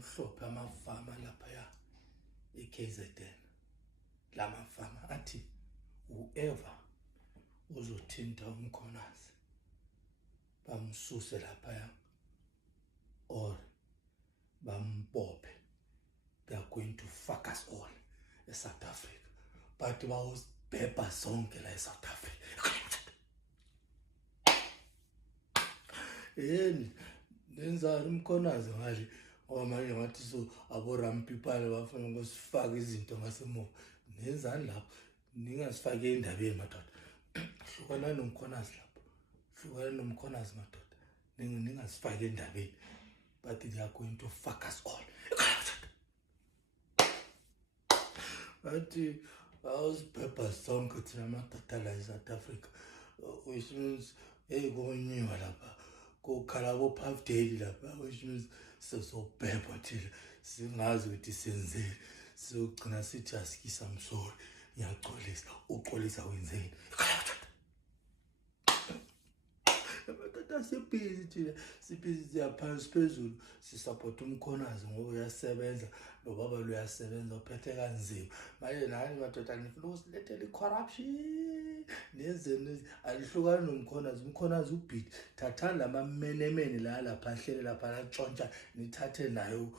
abamhlophe amafama lapha eKZN. Lama fama athi whoever uzothinta umkhonazi bamsuse lapha or bambophe, they are going to fuck us all eSouth Africa. But bawuzibhebha zonke la eSouth Africa. Nenzani umkhonazi ngale ngoba manje ngathi so aborampipane bafuna ukusifaka izinto ngasemuva. Nenzani lapho ningasifake endabeni madoda. Hlukana nomkhonazi lapho. Hlukana nomkhonazi madoda. Ningasifake endabeni. But they are going to fuck us all. But bawuzibhebha zonke thina madoda la eSouth Africa. Which means konyiwa lapha. Kokhala bo Puff Daddy lapha, which means sizobhebha thina singazi ukuthi senzeni, sizogcina sithi asikisa msori, ngiyaxolisa, uxolisa wenzeni. Madoda sibhizi thina, sibhizi siyaphansi phezulu, sisupport umkhonazi ngoba uyasebenza, lo baba lo uyasebenza uphethe kanzima. Manje nani madoda nifuna usilethela corruption. Nezeni alihlukana nomkhonazi, umkhonazi ubhidi. Thatha lamamenemene la lapha hlele lapha la tshontsha, nithathe nayo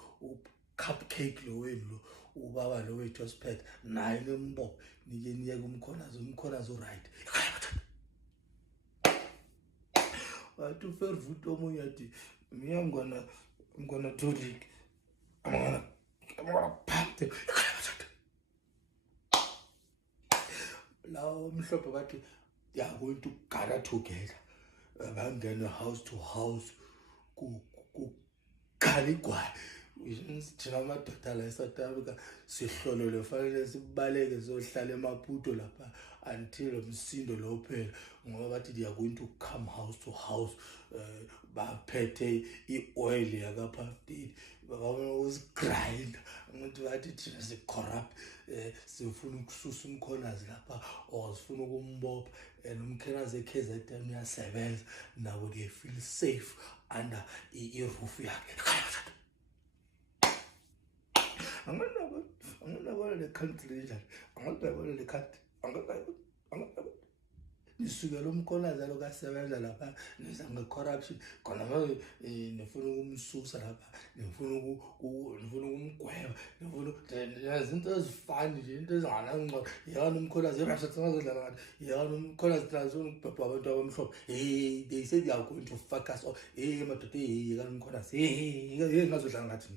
cupcake lo wenu lo, ubaba lo wethu osiphethe naye nimbophe, niye kumkhonazi, umkhonazi right. But uFervuto omunye athi I'm gonna do it. I'm gonna pump them. Lawo mhlophe bathi they are going to gather together. Bangena house to house ku khaligwa. Thina madoda la eSouth Africa sihlolole fanele sibaleke sohlala eMaputo lapha until umsindo lo phela ngoba bathi they are going to come house to house baphethe ioil yaka Puff Daddy babona usigrind umuntu bathi thina si corrupt sifuna ukususa umkhonazi lapha or sifuna ukumbopha nomkhonazi eKZN uyasebenza nabo they feel safe under iroof yakhe. Angabona le country njani, angabona le country, angabona nisukela umkhonazi lo kasebenza lapha niza ngecorruption khona manje nifuna ukumsusa lapha, nifuna ukumgweba, nifuna izinto ezifani nje, into ezinganangqondo. Yana umkhonazi irashatsangazodlala ngathi, yana umkhonazi transfer ukubhebha abantu abamhlophe. They said they are going to fuck us all. Madoda, yana umkhonazi ngazodlala ngathi.